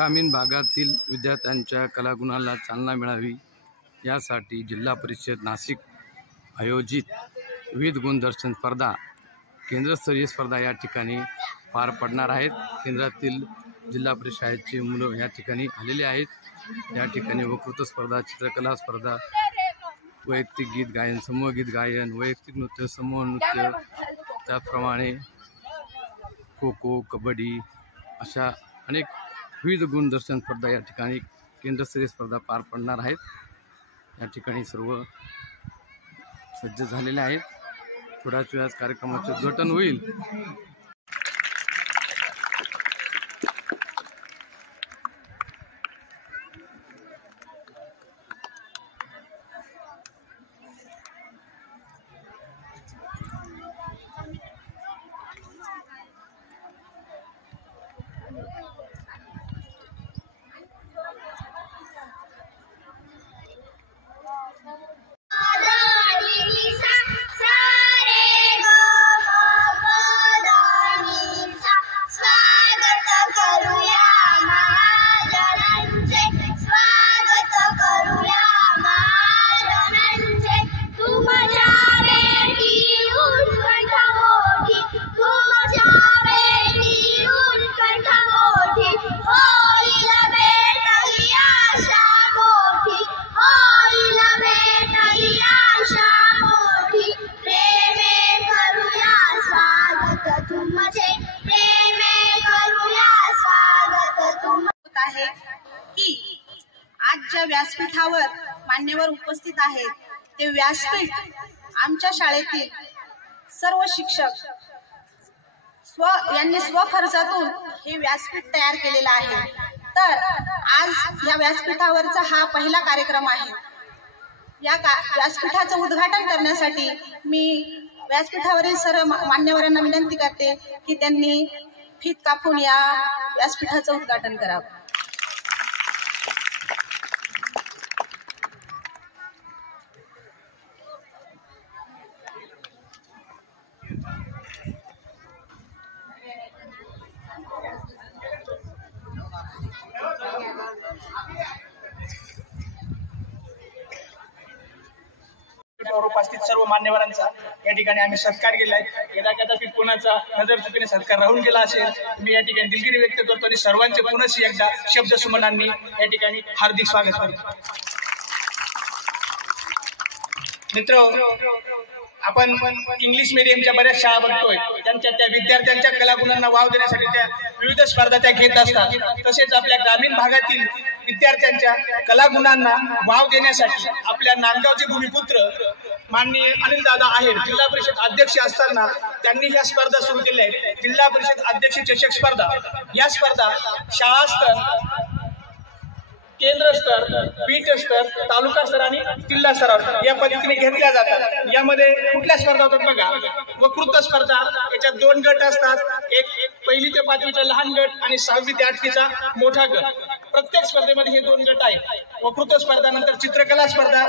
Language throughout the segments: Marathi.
ग्रामीण भागातील विद्यार्थ्यांच्या कलागुणाला चालना मिळावी यासाठी जिल्हा परिषद नाशिक आयोजित विविध गुणदर्शन स्पर्धा केंद्रस्तरीय स्पर्धा या ठिकाणी पार पडणार आहेत। केंद्रातील जिल्हा परिषद शाळेची मुलं या ठिकाणी आलेले आहेत। या ठिकाणी वक्तृत्व स्पर्धा, चित्रकला स्पर्धा, वैयक्तिक गीत गायन, समूह गीत गायन, वैयक्तिक नृत्य, समूह नृत्य, त्याप्रमाणे खो खो, कबड्डी अशा अनेक विविध गुणदर्शन स्पर्धा या ठिकाणी केंद्रस्तरीय स्पर्धा पार पडणार आहेत। या ठिकाणी सर्व सज्ज झालेले आहेत। थोड्याच वेळात कार्यक्रमाचे उद्घाटन होईल। आजच्या व्यासपीठावर मान्यवर उपस्थित आहेत ते व्यासपीठ आमच्या शाळेतील सर्व शिक्षक यांनी स्वखर्चातून हे व्यासपीठ तयार केलेलं आहे। तर आज या व्यासपीठावरचा हा पहिला कार्यक्रम आहे। या व्यासपीठाचं उद्घाटन करण्यासाठी मी व्यासपीठावरील सर्व मान्यवरांना विनंती करते की त्यांनी फीत कापून या व्यासपीठाचं उद्घाटन करावं। उपस्थित सर्व मान्यवरांचा या ठिकाणी आम्ही सत्कार केला आहे। यदा कदाचित कोणाचा नजर चुकीने सत्कार राहून गेला असेल मी या ठिकाणी दिलगिरी व्यक्त करतो आणि सर्वांचे पुनश्च एकदा शब्द सुमनांनी या ठिकाणी हार्दिक स्वागत करतो। मित्र, आपण इंग्लिश मीडियमच्या बऱ्याच शाळा बघतोय, त्यांच्या त्या विद्यार्थ्यांच्या कलागुणांना वाव देण्यासाठी त्या विविध स्पर्धा त्या घेत असतात। तसेच आपल्या ग्रामीण भागातील विद्यार्थ्यांच्या कलागुणांना वाव देण्यासाठी आपल्या नांदगावचे भूमिपुत्र माननीय अनिल दादा आहेर जिल्हा परिषद अध्यक्ष असताना त्यांनी ह्या स्पर्धा सुरू केल्या आहेत। जिल्हा परिषद अध्यक्ष चषक स्पर्धा या स्पर्धा शाळा स्तर, केंद्र स्तर, पीठ स्तर, तालुका स्तर आणि जिल्हा स्तरावर या पद्धतीने घेतल्या जातात। यामध्ये कुठल्या स्पर्धा होतात बघा, वक्तृत्व स्पर्धा, याच्यात 2 गट असतात, एक 1ली ते 5वीचा लहान गट आणि 6वी ते 8वीचा मोठा गट। प्रत्येक स्पर्धेमध्ये हे 2 गट आहेत। वक्तृत्व स्पर्धा, नंतर चित्रकला स्पर्धा,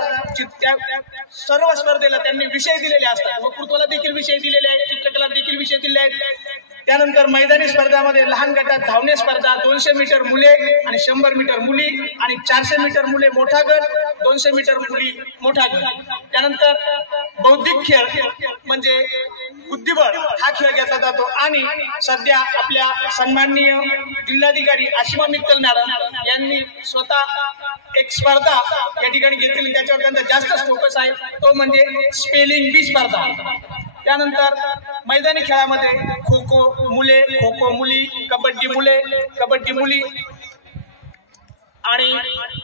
सर्व स्पर्धेला त्यांनी विषय दिलेले असतात। वक्तृत्वाला देखील विषय दिलेले आहेत, चित्रकला देखील विषय दिले आहेत। त्यानंतर मैदानी स्पर्धामध्ये लहान गटात धावणे स्पर्धा, 200 मीटर मुले आणि 100 मीटर मुली आणि 400 मीटर मुले मोठा गट, 200 मीटर मुली मोठा गट। त्यानंतर बौद्धिक खेळ म्हणजे बुद्धिबळ हा खेळ घेतला जातो आणि सध्या आपल्या सन्माननीय जिल्हाधिकारी आशिमा मित्तल मॅडम यांनी स्वतः एक स्पर्धा या ठिकाणी घेतली, त्याच्यावर त्यांचा जास्त फोकस आहे, तो म्हणजे स्पेलिंग बी स्पर्धा। त्यानंतर मैदानी खेळामध्ये खो खो मुले, खो खो मुली, कबड्डी मुले, कबड्डी मुली आणि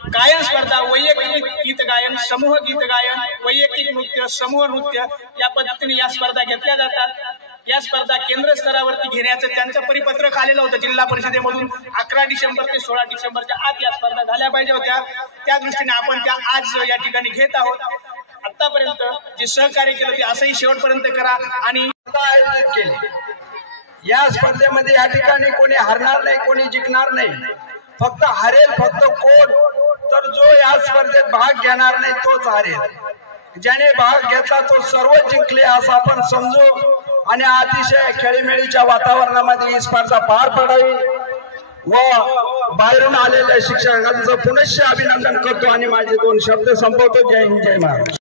गायन स्पर्धा, वैयक्तिक गीत गायन, समूह गीत गायन, वैयक्तिक नृत्य, समूह नृत्य या पद्धतीने या स्पर्धा घेतल्या जातात। या स्पर्धा केंद्र स्तरावरती घेण्याचं त्यांचं परिपत्रक आलेलं होतं जिल्हा परिषदेमधून। 11 डिसेंबर ते 16 डिसेंबरच्या आत या स्पर्धा झाल्या पाहिजे होत्या। त्या दृष्टीने आपण त्या आज या ठिकाणी घेत आहोत। आतापर्यंत जे सहकार्य केलं ते असंही शेवटपर्यंत करा आणि आयोजित केले। या स्पर्धेमध्ये या ठिकाणी कोणी हरणार नाही, कोणी जिंकणार नाही, फक्त हरेल फक्त कोण, तर जो या स्पर्धेत भाग घेणार नाही तोच हरेल। ज्याने भाग घेतला तो सर्व जिंकले असं आपण समजू आणि अतिशय खेळीमेळीच्या वातावरणामध्ये ही स्पर्धा पार पडावी व बाहेरून आलेल्या शिक्षकांचं पुनश्च अभिनंदन करतो आणि माझे 2 शब्द संपवतो. जय हिंद, जय महाराष्ट्र.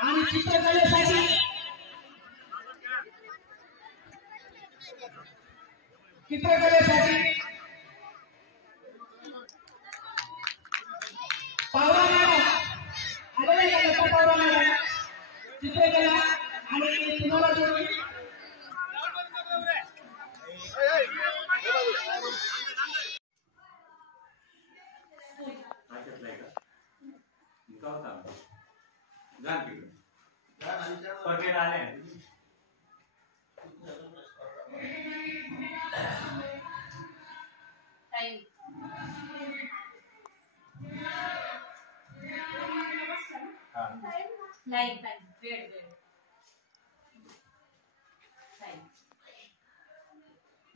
आणि चित्रकलेसाठी पावरा मॅडम चित्रकला आणि तुम्हाला जोडली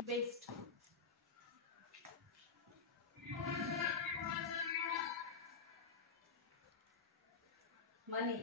बेस्ट money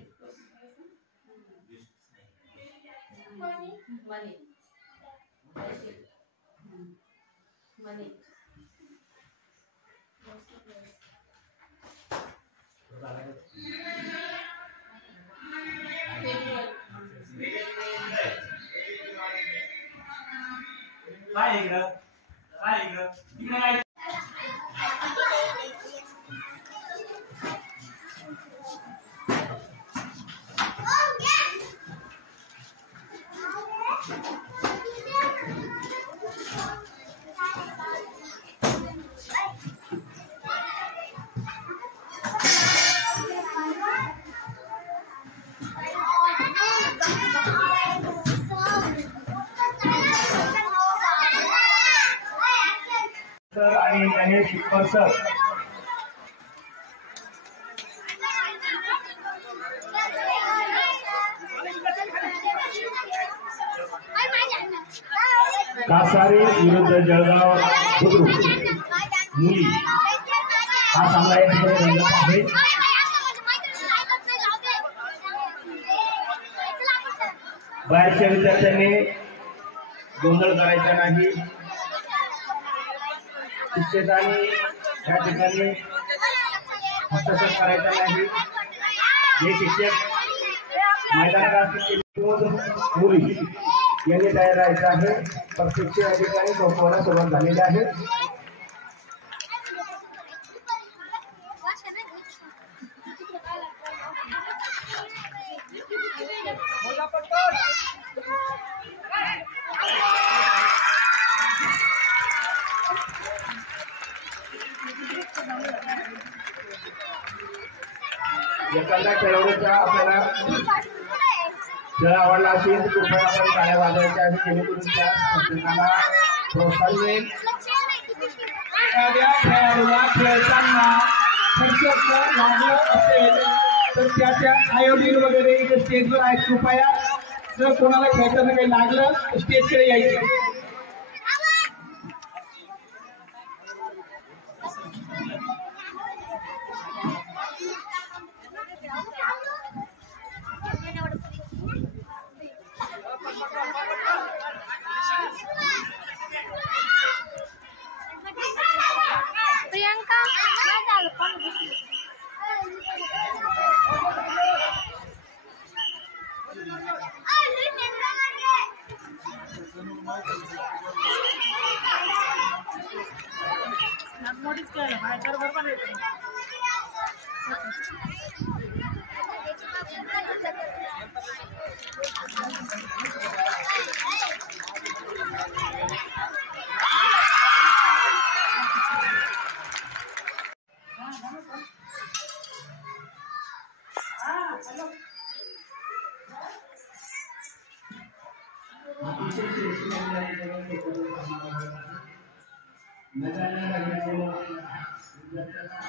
आणि गणेश शिकवर सर कासारे विरुद्ध जळगाव बुद्रुक मुली हा सामना या ठिकाणी रंगत आहे. बाहेरच्या विद्यार्थ्यांनी गोंधळ करायचा नाही. शिक्षकांनी या ठिकाणी हस्तक्षेप करायचा नाही. जे शिक्षक मैदानात मुली यांनी तयार राहायचं आहे. प्रत्यक्ष या ठिकाणी सोपवायला सुरुवात झालेली आहे. एखाद्या खेळाडूचा आपल्याला खेळ आवडला असेल तर कृपया आपण टाळ्या वाजवायच्या आहे जेणेकरून त्या प्रत्येकाला प्रोत्साहन मिळेल. एखाद्या खेळाडूला खेळताना संकट लागलं असेल तर त्याच्या आयोडीन वगैरे इथे स्टेजवर आहेत. कृपया जर कोणाला खेळताना काही लागलं तर स्टेजकडे यायचं. अतिशय शिस्तबद्ध या ठिकाणी हे करून कामाला लागत आहे. नव्याने लागलेले विद्यार्थ्यांना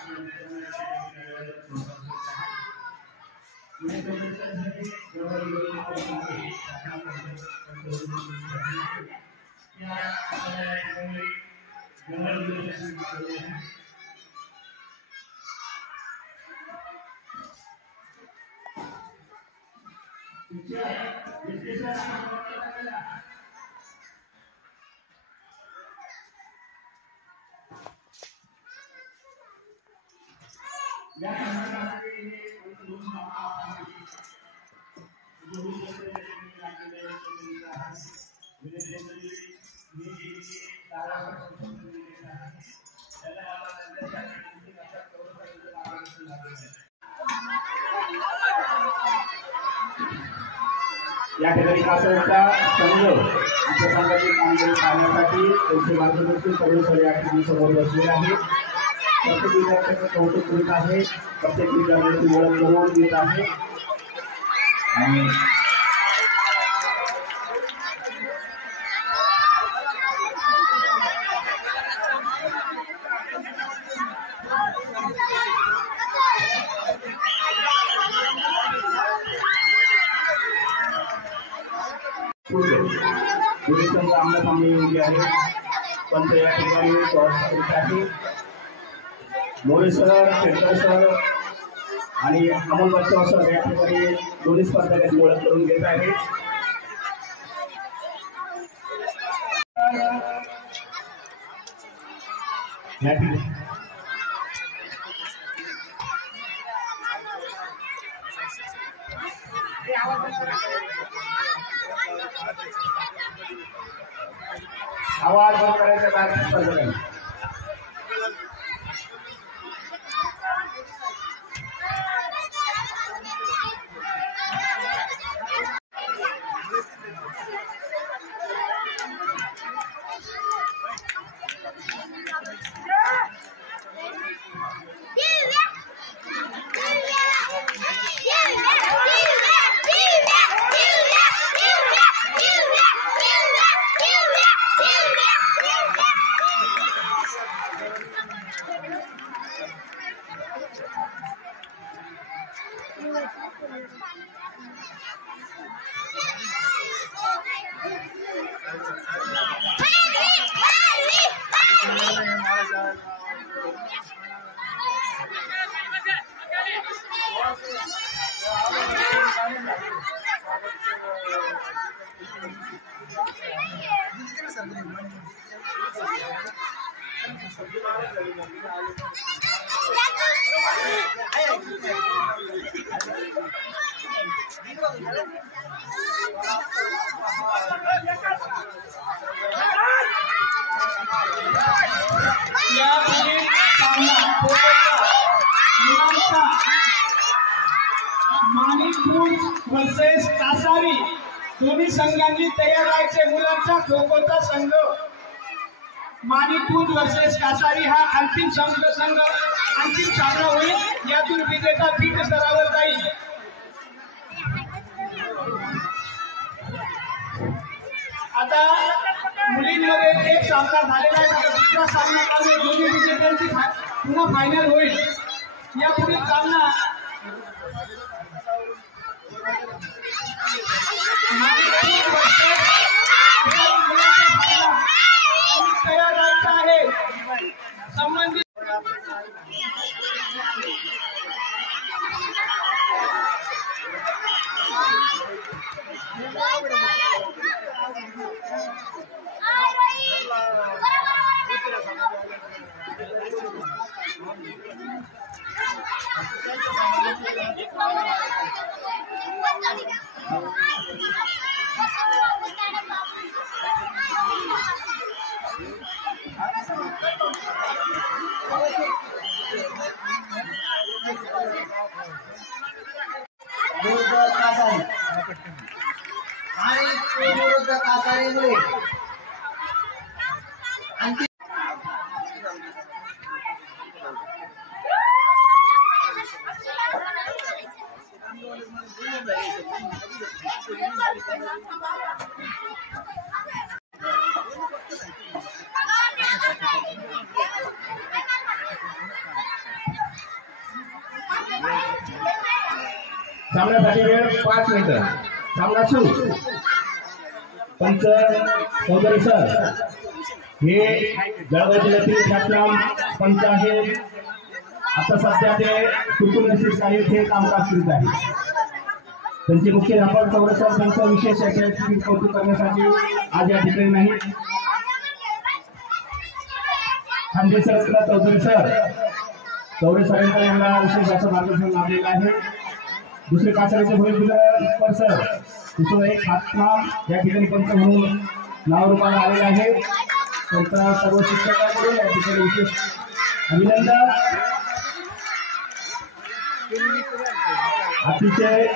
या ठिकाणी कासरचा संघ आमच्या संघाची कामगिरी पाहण्यासाठी त्यांचे मार्गदर्शन करून या ठिकाणी समोर बसलेले आहेत. प्रत्येक विद्यार्थ्याचं कौतुक करीत आहे. प्रत्येक विद्यार्थ्याची ओळख करून देत आहे. आणि दोन्ही संघ आमने येऊन आहे. पण या ठिकाणी करीत आहे. मोरे सर, शेखर सर आणि अमोल बच्चाव सर या ठिकाणी दोन्ही स्पर्धकांची ओळख करून घेत आहेत. आवाज बंद करायचा बाकी स्पर्धकांनी. वर्सेस कासारी दोन्ही संघांनी तयार व्हायचे. मुलांचा खो खोचा संघ माणिकपूर वर्सेस कासारी हा अंतिम सामना होईल. यातून विजेता पीठ स्तरावर जाईल. आता मुलींमध्ये एक सामना झालेला आहे. आता दुसरा सामना चालू. दोन्ही विजेत्यांची पुन्हा फायनल होईल. यापुढील सामना तयार आहे. संबंधित विरुद्ध कासारीमुळे सामन्यासाठी वेळ 5 मिनिटं. सामना सुरू. पंच चौधरी सर हे जळगाव जिल्ह्यातील ख्यातनाम पंच आहेत. आता सध्या ते कुटुंब काही हे कामकाज करीत आहे. त्यांचे मुख्य व्यापार चौधरी सर त्यांचं विशेष ऐतिहासिक कौतुक करण्यासाठी आज या ठिकाणी नाही. खानदेश चौधरी सरांकडे यांना विशेष असं मार्गदर्शन लाभलेलं आहे. दुसरे कासारीचे भूमिका सर दुसरं एक खातनाम या ठिकाणी पंच म्हणून नाव रूपाला आलेलं आहे. त्यांचा सर्व शिक्षकांकडून या ठिकाणी विशेष अभिनंदन. अतिशय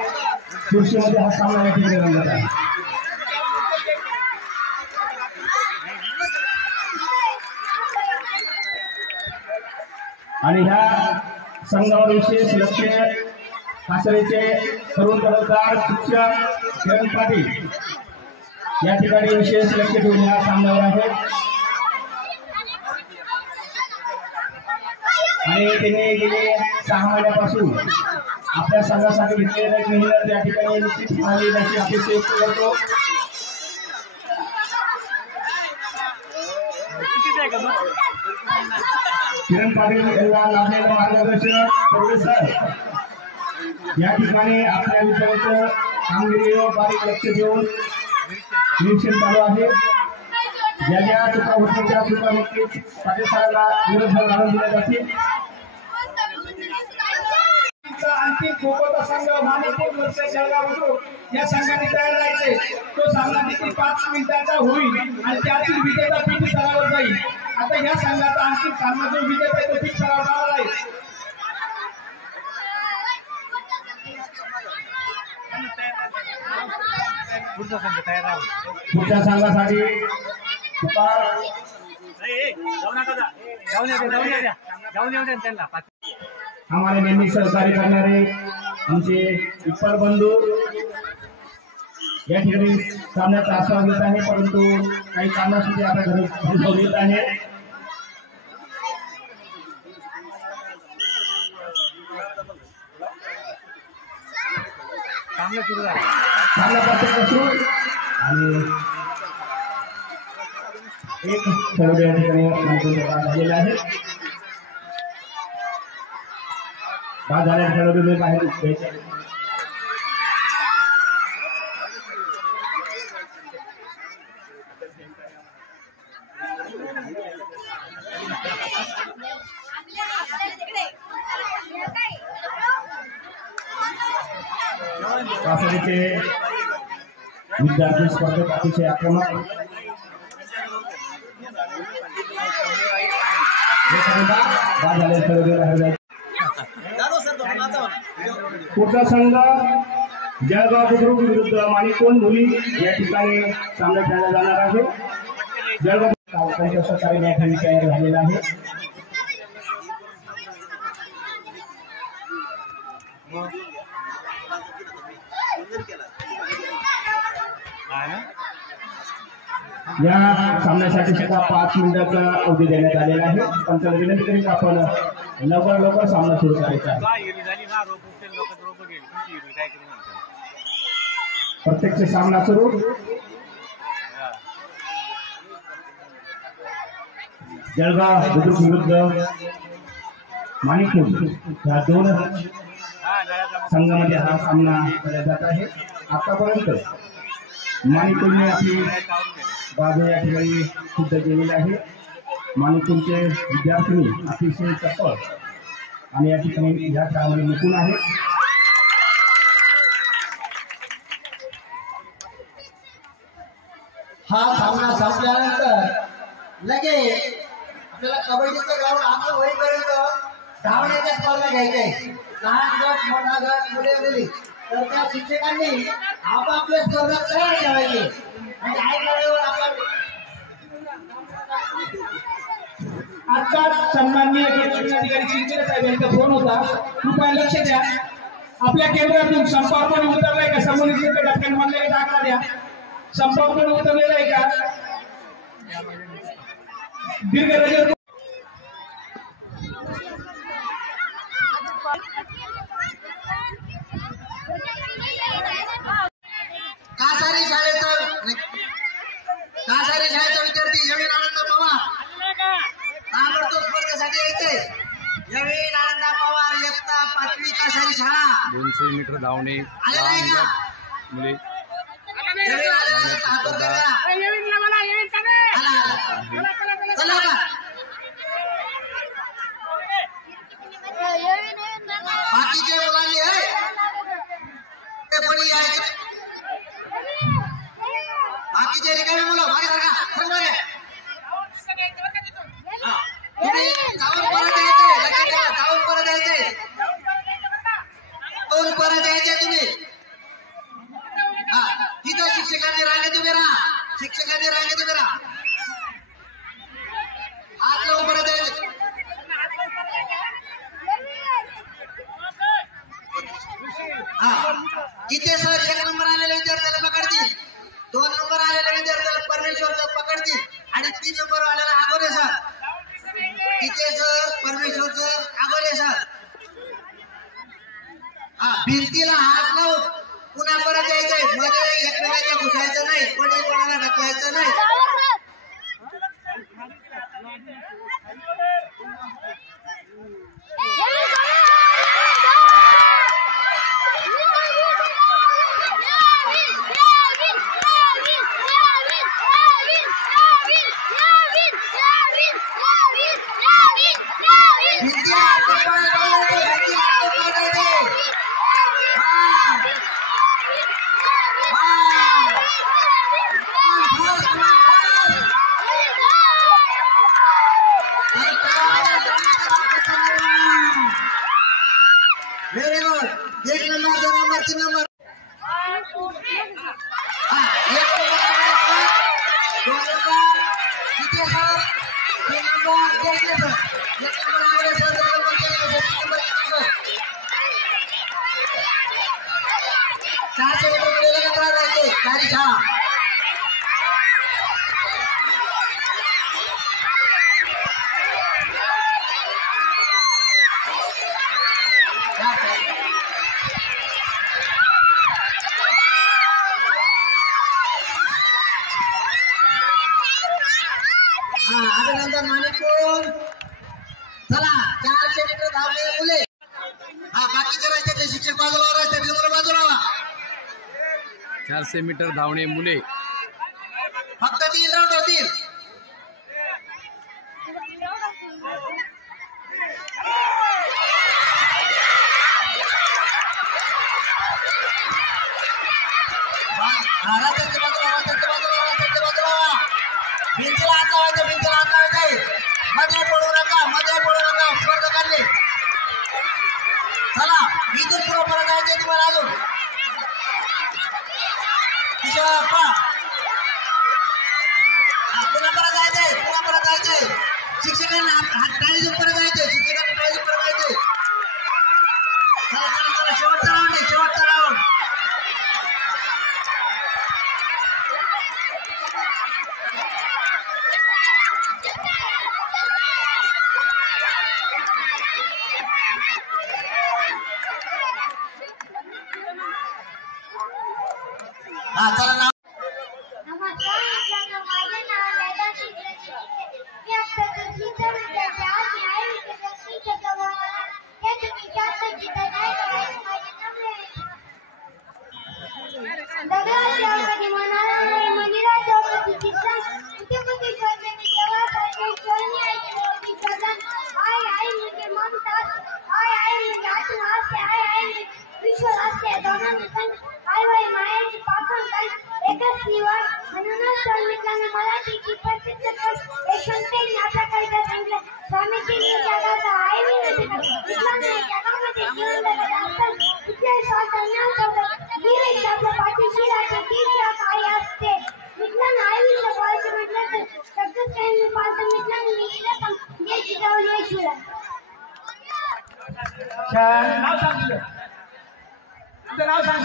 खुर्शीमध्ये हा सामना या ठिकाणी रंगत आहे. आणि ह्या संघावर विशेष लक्ष कासरीचे तरुण कर्णधार शिक्षक किरण पाटील या ठिकाणी विशेष लक्ष ठेवून ह्या सामन्यावर आहे. आणि त्यांनी गेले 6 महिन्यापासून आपल्या संघासाठी घेतलेल्या मेहनत या ठिकाणी निश्चित झाली त्याची अपेक्षा व्यक्त करतो. किरण पाटील यांना लाभलेलं मार्गदर्शन प्रोफेसर या ठिकाणी आपल्या विद्यार्थ्यांच्या कामगिरीवर बारीक लक्ष देऊन निरीक्षण चालू आहे. ज्या ज्या चुका होतील त्या चुका नक्कीच पाटील सरांना विरोध घालून दिल्या जातील. अंतिम खो-खोचा संघ माणिकपूर वर्ष जळगाव बुद्रुक या संघाने तयार राहायचे. तो सामना देखील 5 मिनिटाचा होईल आणि त्यातील विजेता पीठ स्तरावर जाईल. आता या संघाचा अंतिम सामना जो विजेता आहे तो पीठ स्तरावर आहे. पुढच्या संघासाठी आम्हाला नेहमी सहकार्य करणारे आमचे इप्पर बंधू या ठिकाणी सामन्याचा आस्वाद घेत आहे. परंतु काही कारणासाठी आता घरी येत आहे. सामना सुरू झाला. आणि एक खेळाडू या ठिकाणी झालेला आहे. बाद झालेल्या खेळाडूने बाहेर घ्यायचे. कासरीचे विद्यार्थी स्पर्धक अतिशय आक्रमक पुढचा संघ जळगाव बुद्रुक विरुद्ध माणिकपूर मुली या ठिकाणी सामना खेळला जाणार आहे. जळगाव त्यांच्या सहकारी या ठिकाणी तयार झालेला आहे. या सामन्यासाठी सुद्धा 5 मिनिटाचा अवधी देण्यात आलेला आहे. पंचांना विनंती करीत आपण लवकर सामना सुरू करायचा आहे. प्रत्यक्ष सामना सुरू. जळगाव बुद्रुक विरुद्ध माणिकपूर या 2 संघामध्ये हा सामना केला जात आहे. आतापर्यंत माणिकपूरने आपली बाजू या ठिकाणी सिद्ध केलेली आहे. माणिकपूरचे विद्यार्थी अतिशय चपळ आणि या ठिकाणी या खेळामध्ये निपुण आहेत. हा सामना संपल्यानंतर लगेच आपल्याला कबड्डीचं ग्राउंड आम्ही होईपर्यंत धावण्याच्या स्पर्धा घ्यायच्या. लहान गट मोठा गट मुले मुली तर त्या शिक्षकांनी आपापल्या स्पर्धा तयार ठेवायचे आणि ऐन वेळेवर आपण आजचा सन्माननीय जिल्हाधिकारी चिंचणे साहेब यांचा फोन होता. कृपया लक्ष द्या. आपल्या केंद्रातून संपर्क उतरलाय का संबंधित टप्प्यांमधले दाखला द्या. संपावर उतरलेला आहे का? दीर्घ रजत कासारी शाळेचा विद्यार्थी नवीन आनंद पवार ताबडतोब स्पर्धेसाठी यायचे. नवीन आनंद पवार इयत्ता 5वी कासारी शाळा 200 मीटर धावणे आलेला आहे का? मुले नवीन आलेला हातवर करा. आला. चला का? बाकीचे मुलांनी ते कोणी यायचे बाकीचे रिकामी मुलं मागे सरका तुम्ही जाऊन परत यायचे. लक्षात ठेवा जाऊन परत यायचे. जाऊन परत यायचे तुम्ही. तिथं शिक्षकांनी रांगेत उभे राहा. शिक्षकांनी रांगेत उभे राहा. हात लावून परत यायचे. जिथे सर 1 नंबर आलेल्या विद्यार्थ्याला पकडतील, 2 नंबर आलेल्या विद्यार्थ्याला परमेश्वरचं पकडतील आणि 3 नंबर आलेला आगोले सर. जिथे सर परमेश्वरचं आगोले सर. भिंतीला हात लावून पुन्हा परत यायचंय. मध्ये एकमेकांच्या घुसायचं नाही. कोणी कोणाला ढकलायचं नाही. Very good. 1 number 2 number 3 number 1 number 2 number तिथे सर 3 नंबर केले सर 1 नंबर आवडे सर 2 नंबर केले सर 3 नंबर सर 400 मीटर पुढे लगातार राहायचे. सारी शाळा अभिनंदन माणिकपूर. चला 400 मीटर धावले मुले. बाकीच्या रस्त्यातले शिक्षक बाजूला रस्त्यातले मुलं बाजूला व्हा. 400 मीटर धावणे मुले फक्त 3 राऊंड होतील. रस्त्याच्या बाजूला भिंतीला हात लावायचं. भिंतीला हात लावायचं. मध्ये पडू नका. स्पर्धकांनी चला इथून पुढे परत जायचे तुम्हाला अजून. पुन्हा परत जायचंय. शिक्षकांना टाळी देऊन परत जायचंय. चला शेवटचा राऊंड आहे. शेवटचा राऊंड. चला ना. नमस्कार मित्रांनो, माझे नाव वेदा शिंदे. मी आता 10वीचा विद्यार्थी आहे. मी हे तुम्ही जास्त गीत नाही करायचं. माझे नाव दगडाच्या मनाला मंदिरात जाऊन चिंतन कुठे शोधणे तेव्हा शोधणे ऐकले सदन. आई म्हणजे ममतात. आई म्हणजे आतून असते. आई विश्व असते. दोघांचे संग आई मायाची पाखण काय एकच निवड. म्हणूनच तर मित्रांनो मराठीची प्रत्येक यशवंतांनी आपल्या कविता सांगितलं. स्वामीजींनी जगाचा आई मित्रांनो जगामध्ये जीवन जगत तिथे स्वातंत्र्य नसतं. वीर आपल्या पाठीशी राहते. तीच आई असते. मित्रांनो आई विषय बोलायचं म्हटलं तर सगळंच काही मी पाहतो. मित्रांनो मी गेलं पण जे जिजाऊ येशील. नाव सांग तुझं. तुझं नाव सांग.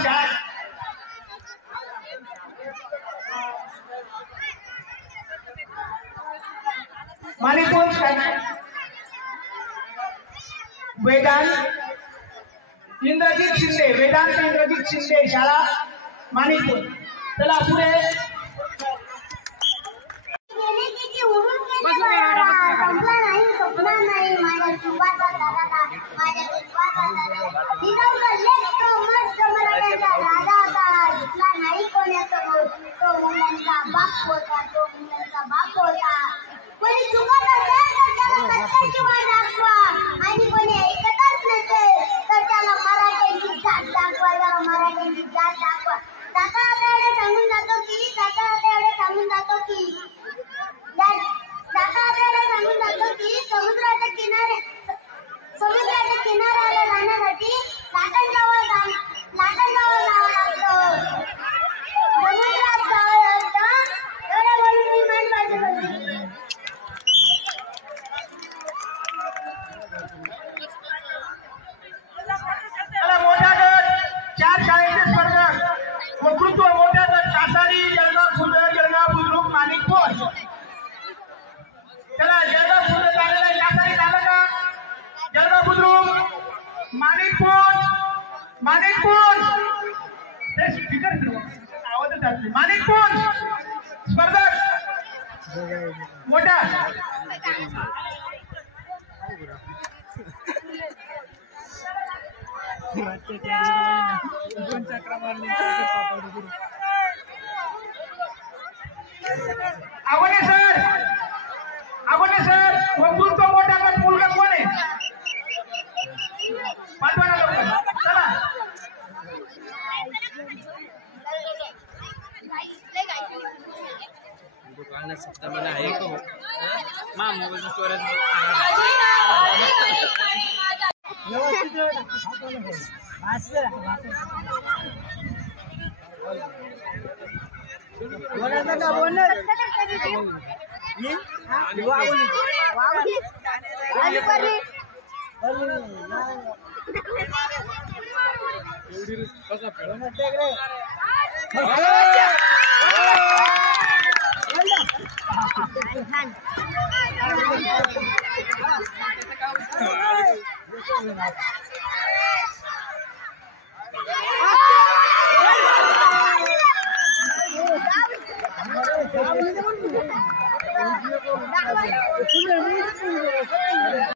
माणिकपूर वेदांत इंद्रजित शिंदे, वेदांत इंद्रजित शिंदे शाळा माणिकपूर. चला पुढे. संपला नाही संपणार नाही माझ्या जीवाचा दादा, माझ्या विश्वाचा दादा. मस्त मराठ्याचा दादा होता, जिंकला नाही कोणासमोर. तो मुलांचा बाप होता, तो मुलांचा बाप होता. कोणी चुकत असेल तर त्याला सत्याची वाट दाखवा, आणि कोणी ऐकतच नसेल तर त्याला मराठ्यांची जात दाखवा, त्याला मराठ्यांची जात दाखवा. दादा आता एवढे सांगून जातो की, दादा आता एवढे सांगून जातो की, समुद्राच्या किनाऱ्याला जाण्यासाठी लाटांजवळ जावं लागतं. समुद्रात जावं लागतं. एवढं बोलून मी मान पाहिजे होती. मोठा गट 4 शाळेचे स्पर्धक वक्तृत्व मोठा गट कासारी, जळगाव खुर्द, जळगाव बुद्रुक, माणिकपूर. चला जळगाव खुर्द झालेला आहे, कासारी झालं का? जळगाव बुद्रुक, माणिकपूर ते स्पीकर फिरवा, आवाजच असते. माणिकपूर स्पर्धक मोठा. आगोने सर वक्तृत्व मोठा गट मुलगा कोण आहे? पाठवा ना लवकर. चला दुकान सप्ताह में है तो मां मोबाइल स्टोरेज